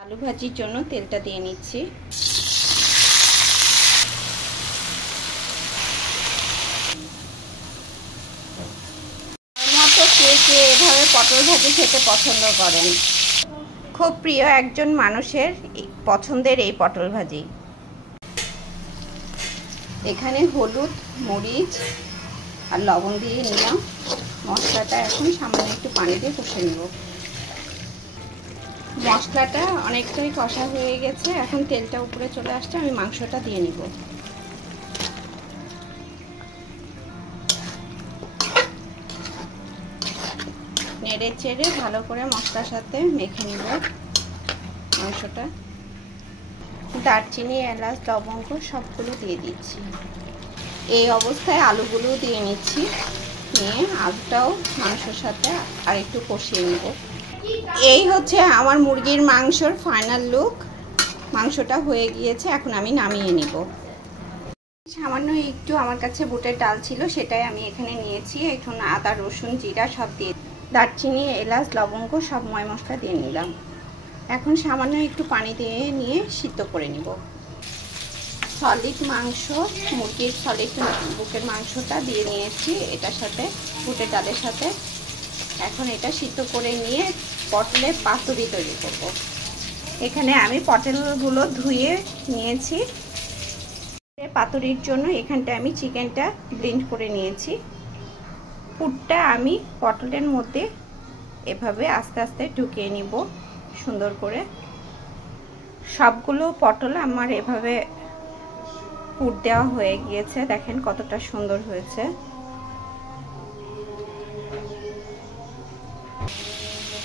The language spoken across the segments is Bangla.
আলু ভাজির জন্য তেলটা দিয়ে নিচ্ছি। কে এভাবে পটল ভাজি খেতে পছন্দ করেন। খুব প্রিয় একজন মানুষের পছন্দের এই পটল ভাজি। এখানে হলুদ, মরিচ আর লবণ দিয়ে নিলাম। মশলাটা এখন সামান্য একটু পানি দিয়ে কষে নেব। মশলাটা অনেকটাই কষা হয়ে গেছে, এখন তেলটা উপরে চলে আসছে, আমি মাংসটা দিয়ে নিব। নেড়ে চেড়ে ভালো করে মশলার সাথে মেখে নিব মাংসটা। দারচিনি, এলাচ, লবঙ্গ সবগুলো দিয়ে দিচ্ছি। এই অবস্থায় আলুগুলো দিয়ে নিচ্ছি। নিয়ে আলুটাও মাংসের সাথে আর একটু কষিয়ে নিব। এই হচ্ছে আমার মুরগির মাংসর ফাইনাল লুক। মাংসটা হয়ে গিয়েছে, এখন আমি নামিয়ে নিব। সামান্য একটু আমার কাছে বুটের ডাল ছিল, সেটাই আমি এখানে নিয়েছি। এখন আদা, রসুন, জিরা সব দিয়ে, দারচিনি, এলাচ, লবঙ্গ সব ময় মশলা দিয়ে নিলাম। এখন সামান্য একটু পানি দিয়ে নিয়ে সিদ্ধ করে নিব। সলিড মাংস, মুরগির সলিড বুকের মাংসটা দিয়ে নিয়েছি এটার সাথে, বুটের ডালের সাথে। এখন এটা সিদ্ধ করে নিয়ে পটলের পাতুরি তৈরি করব। এখানে আমি পটলগুলো ধুয়ে নিয়েছি। পাতুরির জন্য এখানটা আমি চিকেনটা ব্লেন্ড করে নিয়েছি। পুরটা আমি পটলের মধ্যে এভাবে আস্তে আস্তে ঢুকিয়ে নিব সুন্দর করে। সবগুলো পটল আমার এভাবে পুর দেওয়া হয়ে গিয়েছে, দেখেন কতটা সুন্দর হয়েছে।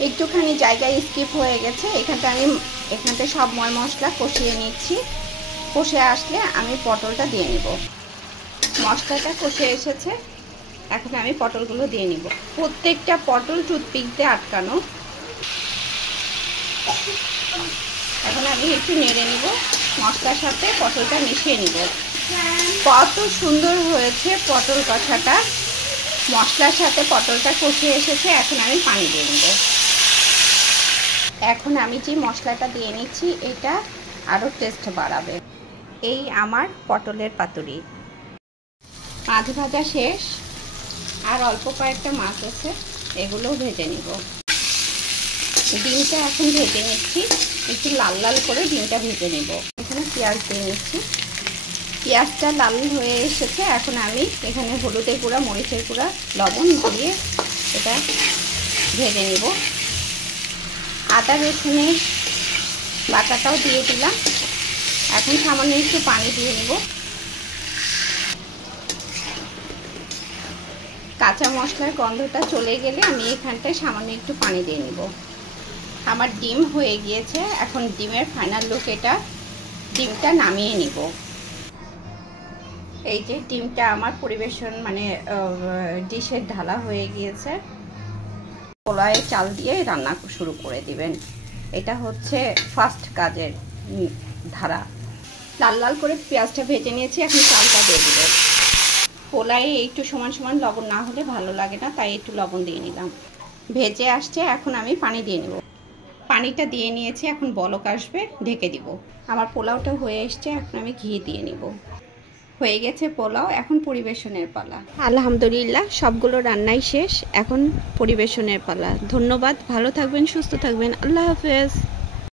একটুখানি জায়গায় স্কিপ হয়ে গেছে, এখানটা সব ময় মশলা কষিয়ে নিচ্ছি। কষে আসলে আমি পটলটা দিয়ে নিব। মশলাটা কষে এসেছে, এখন আমি পটলগুলো দিয়ে নিব। প্রত্যেকটা পটল টুথপিক দিয়ে আটকানো। এখন আমি একটু নেড়ে নিব, মশলার সাথে পটলটা মিশিয়ে নিব। কত সুন্দর হয়েছে পটল কষাটা, মশলার সাথে পটলটা কষে এসেছে। এখন আমি পানি দিয়ে নিব। এখন আমি যে মশলাটা দিয়ে নিচ্ছি, এটা আরও টেস্ট বাড়াবে। এই আমার পটলের পাতুরি। মাছ ভাজা শেষ, আর অল্প কয়েকটা মাছ আছে, এগুলোও ভেজে নিব। ডিমটা এখন ভেজে নিচ্ছি, একটু লাল লাল করে ডিমটা ভেজে নেব। এখানে পেঁয়াজ দিয়ে নিচ্ছি। পেঁয়াজটা লাল হয়ে এসেছে, এখন আমি এখানে হলুদের গুঁড়া, মরিচের গুঁড়া, লবণ দিয়ে এটা ভেজে নেব। আদা রসুনের বাটাটাও দিয়ে দিলাম। এখন সামান্য একটু পানি দিয়ে নেব। কাঁচা মশলার গন্ধটা চলে গেলে আমি এখানটায় সামান্য একটু পানি দিয়ে নেব। আমার ডিম হয়ে গিয়েছে, এখন ডিমের ফাইনাল লুক এটা। ডিমটা নামিয়ে নিব। এই যে ডিমটা আমার পরিবেশন ডিশে ঢালা হয়ে গিয়েছে। পোলাওয়ের চাল দিয়ে রান্না শুরু করে দিবেন, এটা হচ্ছে ফার্স্ট কাজের ধারা। লাল লাল করে পেঁয়াজটা ভেজে নিয়েছি, এখন চালটা দিয়ে দিব। পোলাওয়ে একটু সমান সমান লবণ না হলে ভালো লাগে না, তাই একটু লবণ দিয়ে নিলাম। ভেজে আসছে, এখন আমি পানি দিয়ে নেব। পানিটা দিয়ে নিয়েছি, এখন বলক আসবে, ঢেকে দিব। আমার পোলাওটা হয়ে এসছে, এখন আমি ঘি দিয়ে নিব। হয়ে গেছে পোলাও, এখন পরিবেশনের পালা। আলহামদুলিল্লাহ, সবগুলো রান্নাই শেষ, এখন পরিবেশনের পালা। ধন্যবাদ, ভালো থাকবেন, সুস্থ থাকবেন, আল্লাহ হাফেজ।